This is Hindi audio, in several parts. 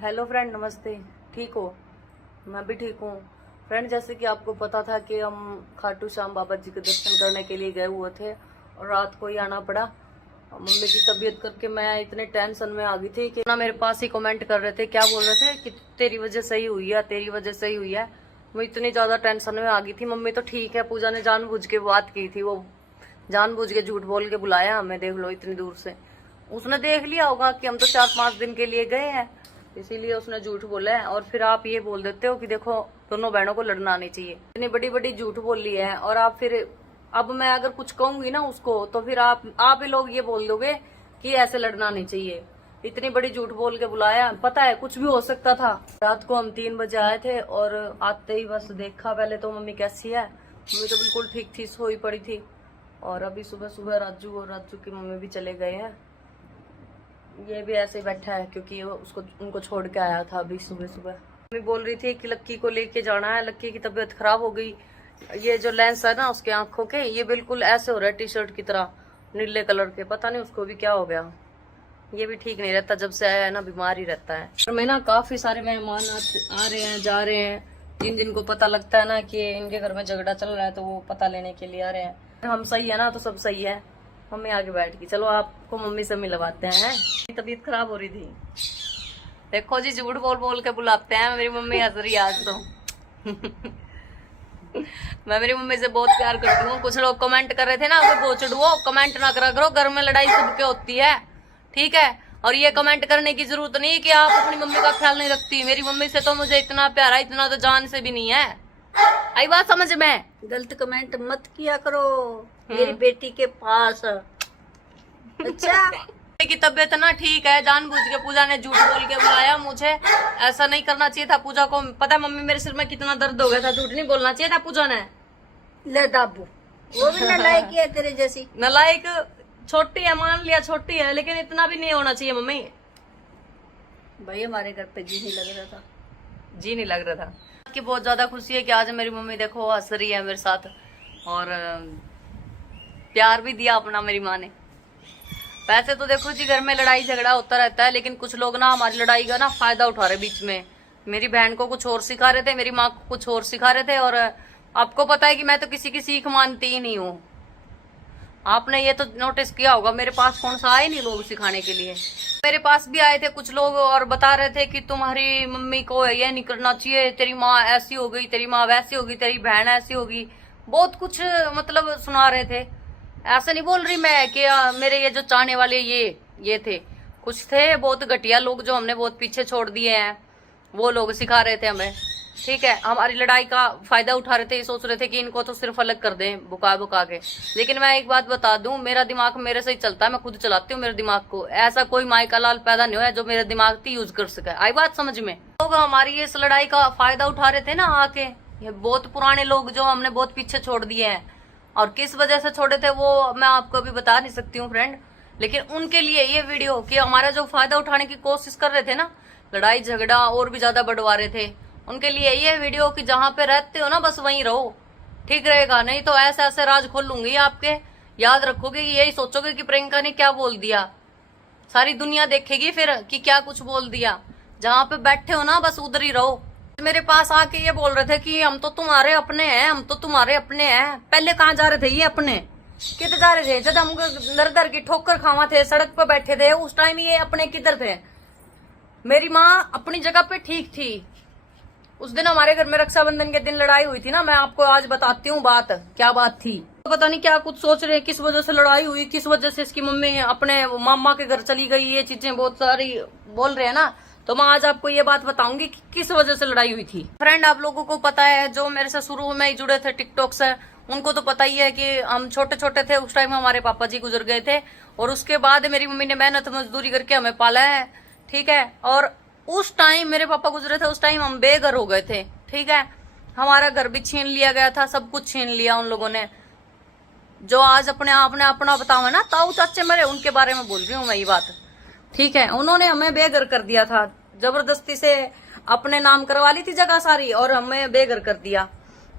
हेलो फ्रेंड, नमस्ते। ठीक हो? मैं भी ठीक हूँ। फ्रेंड, जैसे कि आपको पता था कि हम खाटू श्याम बाबा जी के दर्शन करने के लिए गए हुए थे और रात को ही आना पड़ा। मम्मी की तबीयत करके मैं इतने टेंशन में आ गई थी कि ना मेरे पास ही कमेंट कर रहे थे, क्या बोल रहे थे कि तेरी वजह से ही हुई है, तेरी वजह से ही हुई है। मैं इतनी ज्यादा टेंशन में आ गई थी। मम्मी तो ठीक है, पूजा ने जानबूझ के बात की थी, वो जानबूझ के झूठ बोल के बुलाया हमें, देख लो इतनी दूर से। उसने देख लिया होगा कि हम तो 4-5 दिन के लिए गए हैं, इसीलिए उसने झूठ बोला है। और फिर आप ये बोल देते हो कि देखो दोनों बहनों को लड़ना नहीं चाहिए। इतनी बड़ी बड़ी झूठ बोल ली है और आप फिर, अब मैं अगर कुछ कहूंगी ना उसको तो फिर आप ही लोग ये बोल दोगे कि ऐसे लड़ना नहीं चाहिए। इतनी बड़ी झूठ बोल के बुलाया, पता है कुछ भी हो सकता था। रात को हम 3 बजे आए थे और आते ही बस देखा पहले तो मम्मी कैसी है। मम्मी तो बिल्कुल ठीक थी, सोई पड़ी थी। और अभी सुबह सुबह राजू और राजू की मम्मी भी चले गए हैं। ये भी ऐसे ही बैठा है क्योंकि उसको उनको छोड़ के आया था अभी सुबह सुबह। मम्मी बोल रही थी कि लक्की को लेके जाना है, लक्की की तबीयत खराब हो गई। ये जो लेंस है ना उसके आंखों के, ये बिल्कुल ऐसे हो रहा है टी शर्ट की तरह, नीले कलर के। पता नहीं उसको भी क्या हो गया। ये भी ठीक नहीं रहता, जब से आया है ना बीमार ही रहता है। और मैं ना काफी सारे मेहमान आ रहे हैं, जा रहे हैं। जिनको पता लगता है ना कि इनके घर में झगड़ा चल रहा है तो वो पता लेने के लिए आ रहे हैं। हम सही है ना तो सब सही है। मम्मी आगे बैठ गई, चलो आपको मम्मी से मिलवाते हैं। तबीयत खराब हो रही थी, देखो जी, झूठ बोल बोल के बुलाते हैं। मेरी मम्मी हंस रही है आज तो। मैं मेरी मम्मी से बहुत प्यार करती हूँ। कुछ लोग कमेंट कर रहे थे ना, वो कमेंट ना करा करो, घर में लड़ाई सबके होती है, ठीक है। और ये कमेंट करने की जरूरत नहीं कि आप अपनी मम्मी का ख्याल नहीं रखती। मेरी मम्मी से तो मुझे इतना प्यार है, इतना तो जान से भी नहीं है। आई बात समझ में? गलत कमेंट मत किया करो मेरी बेटी के पास। अच्छा की तबीयत ना ठीक है, जानबूझ के पूजा ने झूठ बोल के बुलाया मुझे। ऐसा नहीं करना चाहिए था। पूजा को पता है मम्मी मेरे सिर में कितना दर्द हो गया था, झूठ नहीं बोलना चाहिए था पूजा ने। ले दाबू, वो भी नलायक है तेरे जैसी। नलायक छोटी है, मान लिया छोटी है, लेकिन इतना भी नहीं होना चाहिए मम्मी। भाई हमारे घर पे जी नहीं लग रहा था। जी नहीं लग रहा था कि बहुत ज्यादा खुशी है कि आज मेरी मम्मी देखो हंस रही है मेरे साथ, और प्यार भी दिया अपना मेरी माँ ने। वैसे तो देखो जी, घर में लड़ाई झगड़ा होता रहता है, लेकिन कुछ लोग ना हमारी लड़ाई का ना फायदा उठा रहे बीच में। मेरी बहन को कुछ और सिखा रहे थे, मेरी माँ को कुछ और सिखा रहे थे। और आपको पता है कि मैं तो किसी की सीख मानती ही नहीं हूँ। आपने ये तो नोटिस किया होगा, मेरे पास कौन सा आए नहीं लोग सिखाने के लिए। मेरे पास भी आए थे कुछ लोग और बता रहे थे कि तुम्हारी मम्मी को ये नहीं करना चाहिए, तेरी माँ ऐसी हो गई, तेरी माँ वैसी होगी, तेरी बहन ऐसी होगी। बहुत कुछ मतलब सुना रहे थे। ऐसा नहीं बोल रही मैं कि मेरे ये जो चाहने वाले ये थे, कुछ थे बहुत घटिया लोग जो हमने बहुत पीछे छोड़ दिए हैं। वो लोग सिखा रहे थे हमें, ठीक है। हमारी लड़ाई का फायदा उठा रहे थे, ये सोच रहे थे कि इनको तो सिर्फ अलग कर दें बुका बुका के। लेकिन मैं एक बात बता दूं, मेरा दिमाग मेरे से ही चलता है, मैं खुद चलाती हूँ मेरे दिमाग को। ऐसा कोई माई का लाल पैदा नहीं हुआ है जो मेरे दिमाग की यूज कर सके। आई बात समझ में? लोग हमारी इस लड़ाई का फायदा उठा रहे थे ना आके, ये बहुत पुराने लोग जो हमने बहुत पीछे छोड़ दिए हैं। और किस वजह से छोड़े थे वो मैं आपको अभी बता नहीं सकती हूँ फ्रेंड, लेकिन उनके लिए ये वीडियो कि हमारा जो फायदा उठाने की कोशिश कर रहे थे ना, लड़ाई झगड़ा और भी ज्यादा बढ़वा रहे थे, उनके लिए ये वीडियो कि जहां पे रहते हो ना बस वहीं रहो, ठीक रहेगा। नहीं तो ऐसे ऐसे राज खोल लूंगी आपके, याद रखोगे कि यही सोचोगे कि प्रियंका ने क्या बोल दिया। सारी दुनिया देखेगी फिर कि क्या कुछ बोल दिया। जहां पे बैठे हो ना बस उधर ही रहो। मेरे पास आके ये बोल रहे थे कि हम तो तुम्हारे अपने हैं, हम तो तुम्हारे अपने हैं। पहले कहाँ जा रहे थे ये अपने? किधर जा रहे थे? जब हम दर दर की ठोकर खावा थे, सड़क पे बैठे थे, उस टाइम ये अपने किधर थे? मेरी माँ अपनी जगह पे ठीक थी। उस दिन हमारे घर में रक्षाबंधन के दिन लड़ाई हुई थी ना, मैं आपको आज बताती हूँ बात, क्या बात थी। तो पता नहीं क्या कुछ सोच रहे हैं, किस वजह से लड़ाई हुई, किस वजह से इसकी मम्मी अपने मामा के घर चली गई, ये चीजें बहुत सारी बोल रहे हैं ना। तो मैं आज आपको ये बात बताऊंगी कि किस वजह से लड़ाई हुई थी। फ्रेंड, आप लोगों को पता है, जो मेरे से शुरू में ही जुड़े थे टिकटॉक से, उनको तो पता ही है कि हम छोटे छोटे थे उस टाइम हमारे पापा जी गुजर गए थे, और उसके बाद मेरी मम्मी ने मेहनत मजदूरी करके हमें पाला है, ठीक है। और उस टाइम मेरे पापा गुजरे थे, उस टाइम हम बेघर हो गए थे, ठीक है। हमारा घर भी छीन लिया गया था, सब कुछ छीन लिया उन लोगों ने। जो आज अपने आप ने अपना बताओ है ना, ताऊ चाचे मेरे, उनके बारे में बोल रही हूँ मैं ये बात, ठीक है। उन्होंने हमें बेघर कर दिया था, जबरदस्ती से अपने नाम करवा ली थी जगह सारी और हमें बेघर कर दिया।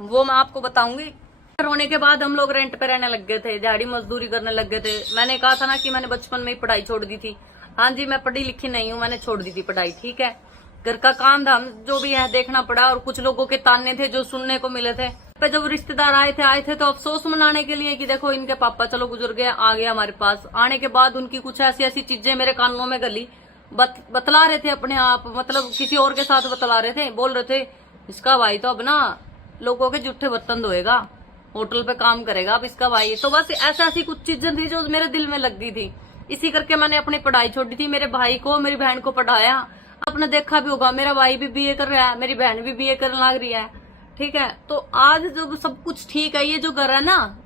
वो मैं आपको बताऊंगी। होने के बाद हम लोग रेंट पे रहने लग गए थे, दिहाड़ी मजदूरी करने लग गए थे। मैंने कहा था ना कि मैंने बचपन में ही पढ़ाई छोड़ दी थी। हाँ जी, मैं पढ़ी लिखी नहीं हूँ, मैंने छोड़ दी थी पढ़ाई, ठीक है। घर का काम धाम जो भी है देखना पड़ा, और कुछ लोगों के ताने थे जो सुनने को मिले थे। पे जब रिश्तेदार आए थे तो अफसोस मनाने के लिए कि देखो इनके पापा चलो गुजर गए, आ गया हमारे पास। आने के बाद उनकी कुछ ऐसी ऐसी चीजें मेरे कानों में गली, बतला रहे थे अपने आप, मतलब किसी और के साथ बतला रहे थे, बोल रहे थे इसका भाई तो अब ना लोगों के जूठे बर्तन धोएगा, होटल पे काम करेगा अब इसका भाई। तो बस ऐसी कुछ चीजें थी जो मेरे दिल में लग गई थी। इसी करके मैंने अपनी पढ़ाई छोड़ी थी, मेरे भाई को मेरी बहन को पढ़ाया। आपने देखा भी होगा मेरा भाई भी बीए कर रहा है, मेरी बहन भी बीए करने लग रही है, ठीक है। तो आज जब सब कुछ ठीक है, ये जो घर है ना,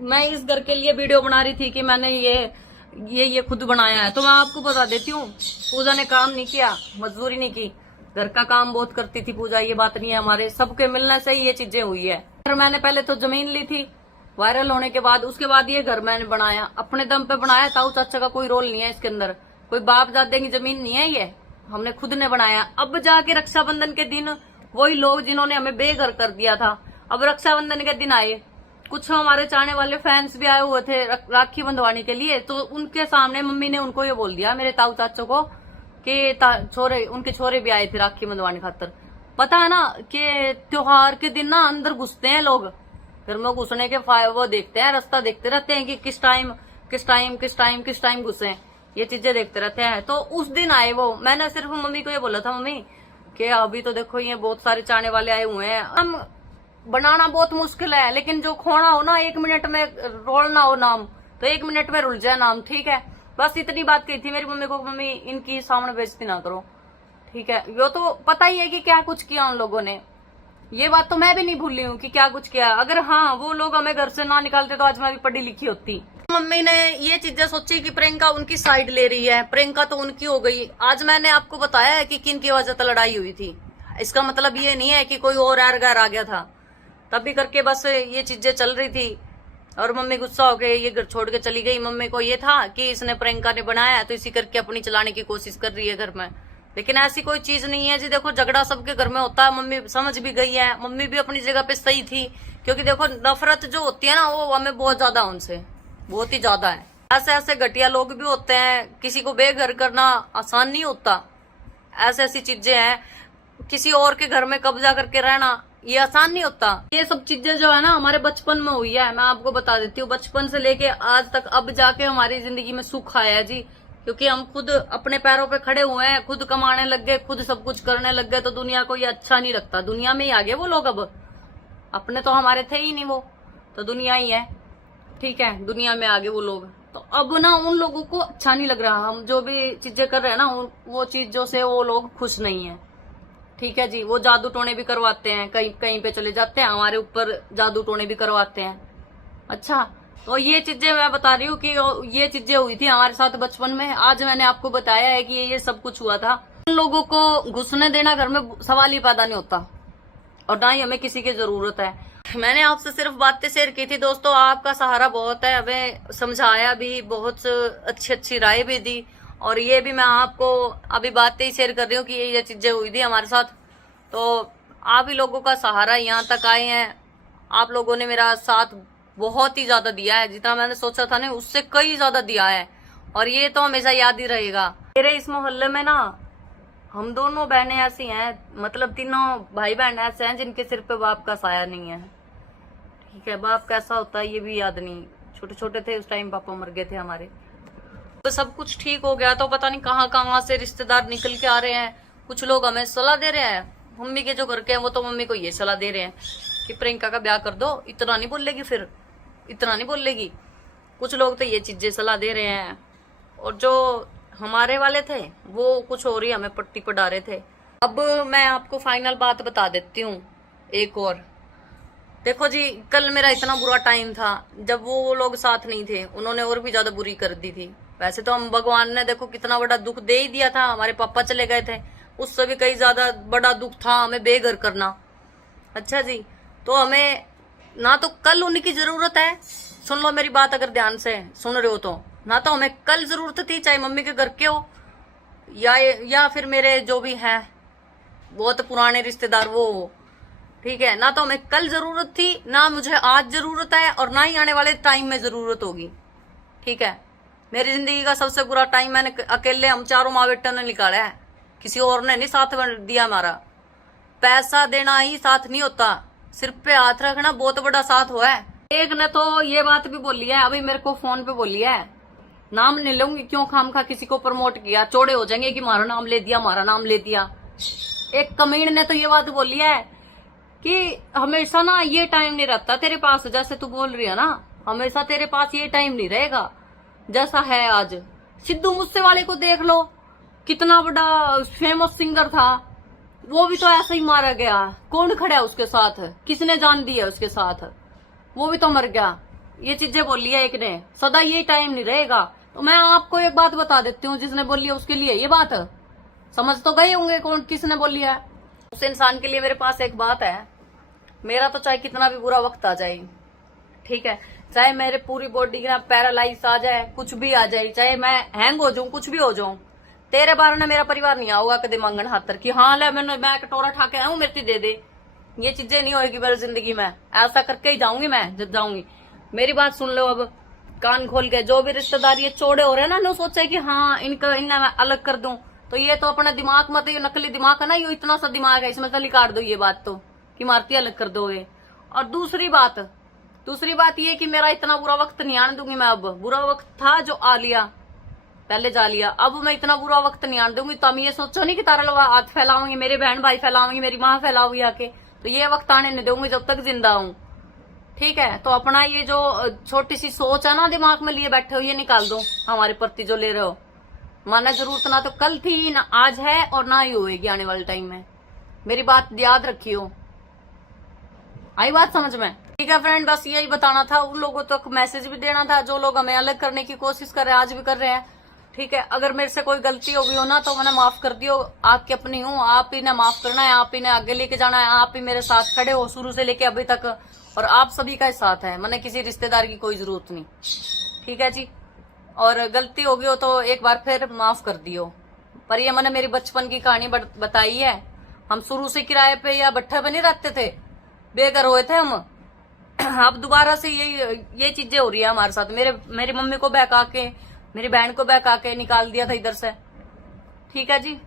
मैं इस घर के लिए वीडियो बना रही थी कि मैंने ये खुद बनाया है। तो मैं आपको बता देती हूँ, पूजा ने काम नहीं किया, मजदूरी नहीं की, घर का काम बहुत करती थी पूजा, ये बात नहीं है। हमारे सबके मिलने से ही ये चीजें हुई है। मैंने पहले तो जमीन ली थी वायरल होने के बाद, उसके बाद ये घर मैंने बनाया, अपने दम पे बनाया। ताऊ चाचा का कोई रोल नहीं है इसके अंदर, कोई बाप दादे की जमीन नहीं है, ये हमने खुद ने बनाया। अब जाके रक्षाबंधन के दिन वही लोग जिन्होंने हमें बेघर कर दिया था, अब रक्षाबंधन के दिन आए, कुछ हमारे चाहने वाले फैंस भी आए हुए थे राखी बंधवाने के लिए। तो उनके सामने मम्मी ने उनको ये बोल दिया, मेरे ताऊ चाचों को, कि छोरे, उनके छोरे भी आए थे राखी बंधवाने खातर। पता है ना कि त्योहार के दिन ना अंदर घुसते हैं लोग, घर में घुसने के वो देखते हैं, रास्ता देखते रहते हैं कि किस टाइम घुसे, ये चीजें देखते रहते हैं। तो उस दिन आए वो, मैंने सिर्फ मम्मी को ये बोला था, मम्मी कि अभी तो देखो ये बहुत सारे चाहने वाले आए हुए हैं, हम बनाना बहुत मुश्किल है, लेकिन जो खोना हो ना 1 मिनट में रोलना हो नाम, तो 1 मिनट में रुल जाए नाम, ठीक है। बस इतनी बात कही थी मेरी मम्मी को, मम्मी इनकी सामने बेइज्जती ना करो, ठीक है। वो तो पता ही है कि क्या कुछ किया उन लोगों ने, ये बात तो मैं भी नहीं भूली हूँ कि क्या कुछ किया। अगर हाँ वो लोग हमें घर से ना निकालते तो आज मैं भी पढ़ी लिखी होती। मम्मी ने ये चीजें सोची कि प्रियंका उनकी साइड ले रही है, प्रियंका तो उनकी हो गई। आज मैंने आपको बताया है कि किन की वजह से लड़ाई हुई थी, इसका मतलब ये नहीं है कि कोई और एर गैर आ गया था, तभी करके बस ये चीजें चल रही थी। और मम्मी गुस्सा हो गई, ये घर छोड़ के चली गई। मम्मी को ये था कि इसने प्रियंका ने बनाया तो इसी करके अपनी चलाने की कोशिश कर रही है घर में, लेकिन ऐसी कोई चीज नहीं है जी। देखो झगड़ा सबके घर में होता है, मम्मी समझ भी गई है, मम्मी भी अपनी जगह पे सही थी। क्योंकि देखो नफरत जो होती है ना वो हमें बहुत ज्यादा, उनसे बहुत ही ज्यादा है। ऐसे ऐसे घटिया लोग भी होते हैं, किसी को बेघर करना आसान नहीं होता, ऐसी ऐसी चीजें हैं। किसी और के घर में कब्जा करके रहना ये आसान नहीं होता। ये सब चीजें जो है ना हमारे बचपन में हुई है, मैं आपको बता देती हूँ, बचपन से लेके आज तक अब जाके हमारी जिंदगी में सुख आया है जी। क्योंकि हम खुद अपने पैरों पे खड़े हुए हैं, खुद कमाने लग गए, खुद सब कुछ करने लग गए, तो दुनिया को ये अच्छा नहीं लगता। दुनिया में ही आ गए वो लोग, अब अपने तो हमारे थे ही नहीं, वो तो दुनिया ही है, ठीक है, दुनिया में आ गए वो लोग। तो अब ना उन लोगों को अच्छा नहीं लग रहा, हम जो भी चीजें कर रहे हैं ना वो चीजों से वो लोग खुश नहीं है, ठीक है जी। वो जादू टोने भी करवाते हैं, कहीं कहीं पे चले जाते हैं, हमारे ऊपर जादू टोने भी करवाते हैं। अच्छा, तो ये चीजें मैं बता रही हूँ कि ये चीजें हुई थी हमारे साथ बचपन में। आज मैंने आपको बताया है कि ये सब कुछ हुआ था। उन लोगों को घुसने देना घर में सवाल ही पैदा नहीं होता, और ना ही हमें किसी की जरूरत है। मैंने आपसे सिर्फ बातें शेयर की थी दोस्तों, आपका सहारा बहुत है, हमें समझाया भी, बहुत अच्छी अच्छी राय भी दी, और ये भी मैं आपको अभी बातें ही शेयर कर रही हूँ कि ये चीजें हुई थी हमारे साथ। तो आप ही लोगों का सहारा यहाँ तक आए हैं, आप लोगों ने मेरा साथ बहुत ही ज्यादा दिया है, जितना मैंने सोचा था ना उससे कई ज्यादा दिया है, और ये तो हमेशा याद ही रहेगा। मेरे इस मोहल्ले में ना हम दोनों बहनें ऐसी हैं, मतलब तीनों भाई बहन ऐसे हैं जिनके सिर पे बाप का साया नहीं है, ठीक है। बाप कैसा होता है ये भी याद नहीं, छोटे छोटे थे उस टाइम पापा मर गए थे हमारे। तो सब कुछ ठीक हो गया तो पता नहीं कहाँ कहाँ से रिश्तेदार निकल के आ रहे हैं। कुछ लोग हमें सलाह दे रहे हैं, मम्मी के जो घर के हैं वो तो मम्मी को ये सलाह दे रहे हैं कि प्रियंका का ब्याह कर दो, इतना नहीं बोलेगी, फिर इतना नहीं बोलेगी। कुछ लोग तो ये चीजें सलाह दे रहे हैं, और जो हमारे वाले थे वो कुछ और ही हमें पट्टी पर डाले थे। अब मैं आपको फाइनल बात बता देती हूँ एक और। देखो जी, कल मेरा इतना बुरा टाइम था जब वो लोग साथ नहीं थे, उन्होंने और भी ज्यादा बुरी कर दी थी। वैसे तो हम भगवान ने देखो कितना बड़ा दुख दे ही दिया था, हमारे पापा चले गए थे, उससे भी कई ज्यादा बड़ा दुख था हमें बेघर करना। अच्छा जी, तो हमें ना तो कल उनकी जरूरत है, सुन लो मेरी बात अगर ध्यान से सुन रहे हो तो, ना तो हमें कल जरूरत थी, चाहे मम्मी के घर के हो या फिर मेरे जो भी हैं बहुत पुराने रिश्तेदार वो हो, ठीक है। ना तो हमें कल जरूरत थी, ना मुझे आज जरूरत है, और ना ही आने वाले टाइम में जरूरत होगी, ठीक है। मेरी जिंदगी का सबसे बुरा टाइम मैंने अकेले हम चारों माँ बेटों ने निकाला है, किसी और ने नहीं साथ दिया हमारा। पैसा देना ही साथ नहीं होता, सिर पे हाथ रखना बहुत बड़ा साथ हुआ है। एक ने तो ये बात भी बोली है, अभी मेरे को फोन पे बोली है, नाम नहीं लूंगी, क्यों खामखा किसी को प्रमोट किया, चौड़े हो जाएंगे कि हमारा नाम ले दिया, हमारा नाम ले दिया। एक कमीन ने तो ये बात बोली है कि हमेशा ना ये टाइम नहीं रहता तेरे पास, जैसे तू बोल रही है ना, हमेशा तेरे पास ये टाइम नहीं रहेगा जैसा है आज। सिद्धू मूसेवाले को देख लो, कितना बड़ा फेमस सिंगर था, वो भी तो ऐसा ही मारा गया। कौन खड़ा है उसके साथ, किसने जान दी है उसके साथ, वो भी तो मर गया। ये चीजें बोली है एक ने, सदा ये टाइम नहीं रहेगा। तो मैं आपको एक बात बता देती हूँ, जिसने बोली है उसके लिए ये बात समझ तो गए होंगे कौन किसने बोली है। उस इंसान के लिए मेरे पास एक बात है, मेरा तो चाहे कितना भी बुरा वक्त आ जाए, ठीक है, चाहे मेरे पूरी बॉडी का पैरालाइज आ जाए, कुछ भी आ जाए, चाहे मैं हैंग हो जाऊं, कुछ भी हो जाऊं, तेरे बारे में मेरा परिवार नहीं आऊगा कदे मांगन हाथर की हाँ ले मैं कटोरा ठा के आऊं मेरे दे दे। ये चीजें नहीं होगी मेरी जिंदगी में, ऐसा करके ही जाऊंगी मैं जब जाऊंगी। मेरी बात सुन लो अब कान खोल के, जो भी रिश्तेदार ये चौड़े हो रहे हैं ना, नो सोचे कि हाँ इन्हें मैं अलग कर दूं, तो ये तो अपना दिमाग मत, ये नकली दिमाग है ना, ये इतना सा दिमाग है, इसमें से काट दो ये बात तो कि मारती अलग कर दोगे। और दूसरी बात ये कि मेरा इतना बुरा वक्त नहीं आने दूंगी मैं। अब बुरा वक्त था जो आ लिया, पहले जा लिया, अब मैं इतना बुरा वक्त नहीं आने दूंगी। तुम ये सोचो नहीं कि तारा लोग हाथ फैलाओगे, मेरे बहन भाई फैलाओगे, मेरी माँ फैलाओगी आके, तो ये वक्त आने नहीं दूंगी जब तक जिंदा हूं, ठीक है। तो अपना ये जो छोटी सी सोच है ना दिमाग में लिए बैठे हो, ये निकाल दो हमारे प्रति जो ले रहे हो। माना जरूरत ना तो कल थी, ना आज है, और ना ही होएगी आने वाले टाइम में। मेरी बात याद रखियो, आई बात समझ में? ठीक है फ्रेंड, बस यही बताना था, उन लोगों तक मैसेज भी देना था जो लोग हमें अलग करने की कोशिश कर रहे हैं, आज भी कर रहे हैं, ठीक है। अगर मेरे से कोई गलती होगी हो ना तो मैंने माफ कर दियो, आपकी अपनी हूँ, आप ही ने माफ करना है, आप ही ने आगे लेके जाना है, आप ही मेरे साथ खड़े हो शुरू से लेके अभी तक, और आप सभी का साथ है, मैंने किसी रिश्तेदार की कोई जरूरत नहीं, ठीक है जी। और गलती होगी हो तो एक बार फिर माफ कर दियो। पर ये मैंने मेरी बचपन की कहानी बताई है, हम शुरू से किराए पे या भट्ठे पे नहीं रहते थे, बेघर हुए थे हम। अब दोबारा से ये चीजें हो रही है हमारे साथ। मेरी मम्मी को बहका के, मेरी बहन को बहका के निकाल दिया था इधर से, ठीक है जी।